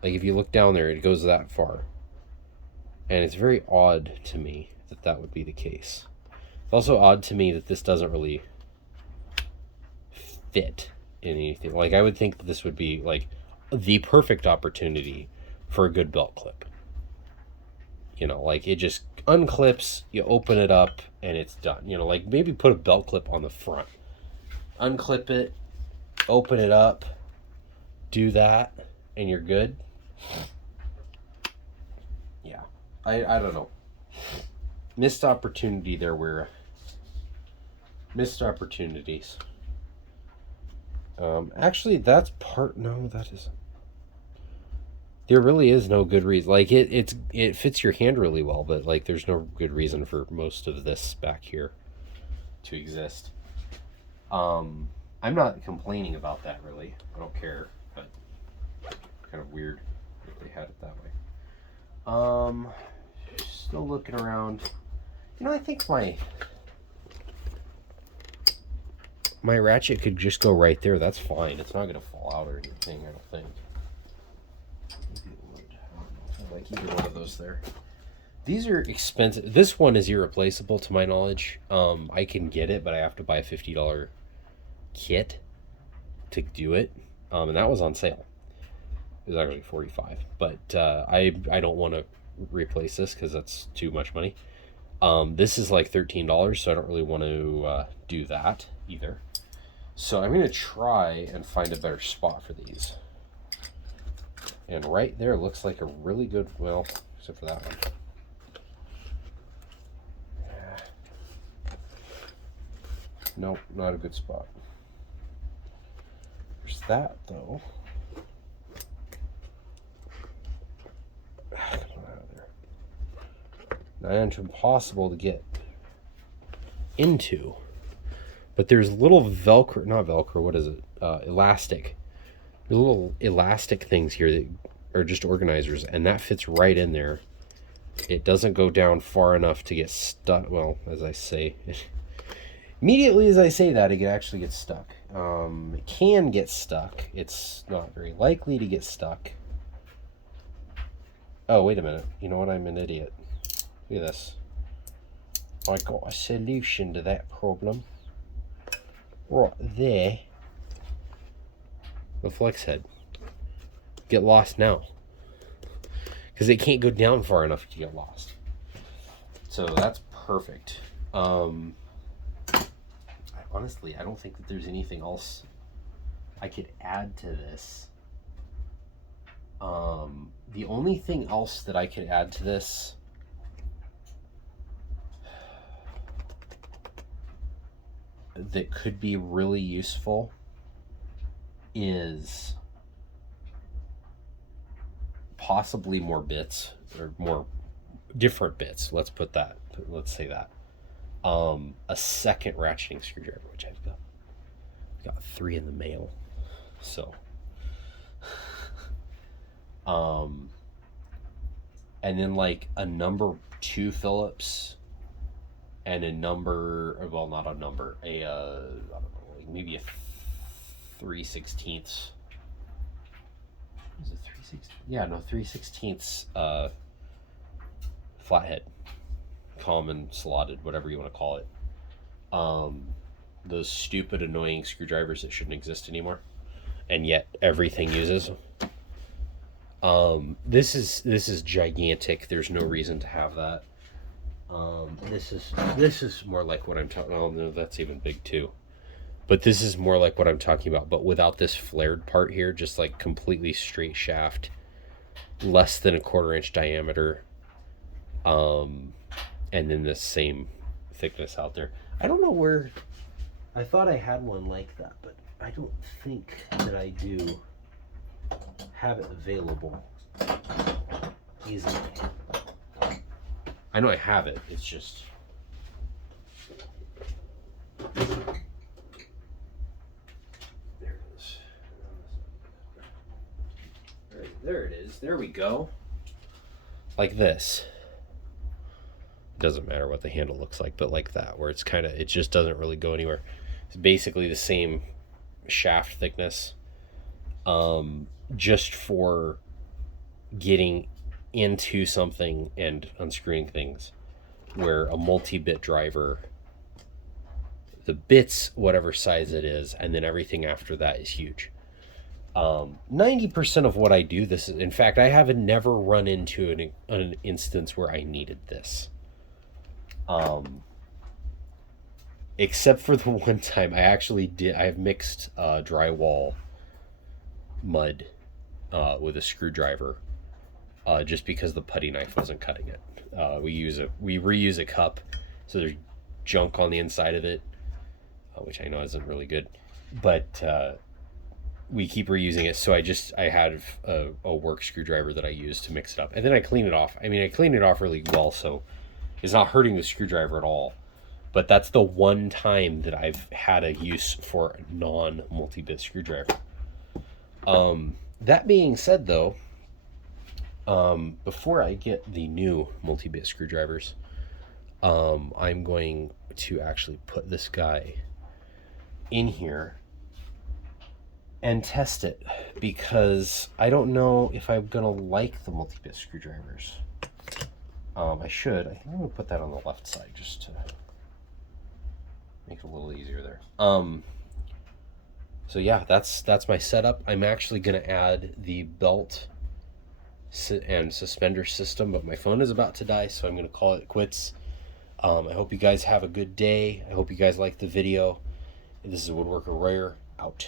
Like if you look down there, it goes that far. And it's very odd to me that that would be the case. It's also odd to me that this doesn't really fit in anything. Like I would think that this would be like the perfect opportunity for a good belt clip. You know, like it just unclips, you open it up, and it's done. You know, like maybe put a belt clip on the front. Unclip it, open it up, do that, and you're good. Yeah, I don't know. Missed opportunity there were missed opportunities. Actually, that's part. No, that isn't. There really is no good reason. Like it fits your hand really well, but like there's no good reason for most of this back here to exist. I'm not complaining about that really. I don't care, but kind of weird that they had it that way. Still looking around. You know, I think my ratchet could just go right there. That's fine. It's not gonna fall out or anything, I don't think. I like either one of those there. These are expensive. This one is irreplaceable to my knowledge. I can get it, but I have to buy a $50 kit to do it. And that was on sale. It was actually $45. But I don't want to replace this because that's too much money. This is like $13, so I don't really want to do that either. So I'm going to try and find a better spot for these. And right there looks like a really good, well, except for that one. Nope, not a good spot. There's that, though. Come on out of there. Now, it's impossible to get into. But there's little Velcro, not Velcro, what is it? Elastic. There's little elastic things here that are just organizers, and that fits right in there. It doesn't go down far enough to get stuck. Well, as I say, immediately as I say that, it actually gets stuck. It can get stuck. It's not very likely to get stuck. Oh, wait a minute. You know what? I'm an idiot. Look at this. I got a solution to that problem. Right there. The flex head. Get lost now. Because it can't go down far enough to get lost. So that's perfect. Honestly, I don't think that there's anything else I could add to this. The only thing else that I could add to this that could be really useful is possibly more bits or more different bits. Let's say that. A second ratcheting screwdriver, which I've got 3 in the mail. So, and then like a number 2 Phillips and a number, well, not a number, I don't know, like maybe a 3/16. Is it 3/16? Yeah, no, 3/16 flathead, common slotted, whatever you want to call it. Those stupid, annoying screwdrivers that shouldn't exist anymore. and yet everything uses. This is gigantic. There's no reason to have that. This is more like what I'm talking. Oh no, that's even big too. But this is more like what I'm talking about, but without this flared part here, just like completely straight shaft, less than a 1/4 inch diameter, and then the same thickness out there. I don't know where. I thought I had one like that, but I don't think that I do have it available easily. I know I have it. It's just. There it is. There we go. Like this. Doesn't matter what the handle looks like, but like that, where it's kind of, it just doesn't really go anywhere. It's basically the same shaft thickness, just for getting into something and unscrewing things, where a multi-bit driver, the bits, whatever size it is, and then everything after that is huge. 90% of what I do, this is, in fact, I haven't never run into an instance where I needed this. Except for the one time I actually did. I have mixed drywall mud with a screwdriver, just because the putty knife wasn't cutting it. We reuse a cup, so there's junk on the inside of it, which I know isn't really good, but we keep reusing it. So I had a work screwdriver that I used to mix it up, and then I clean it off. I mean, I clean it off really well, so it's not hurting the screwdriver at all. But that's the one time that I've had a use for a non-multi-bit screwdriver. That being said, though, before I get the new multi-bit screwdrivers, I'm going to actually put this guy in here and test it, because I don't know if I'm gonna like the multi-bit screwdrivers. I should. I think I'm gonna put that on the left side just to make it a little easier there. So yeah, that's my setup. I'm actually gonna add the belt and suspender system, but my phone is about to die, so I'm gonna call it quits. I hope you guys have a good day. I hope you guys like the video. This is Woodworker Royer, out.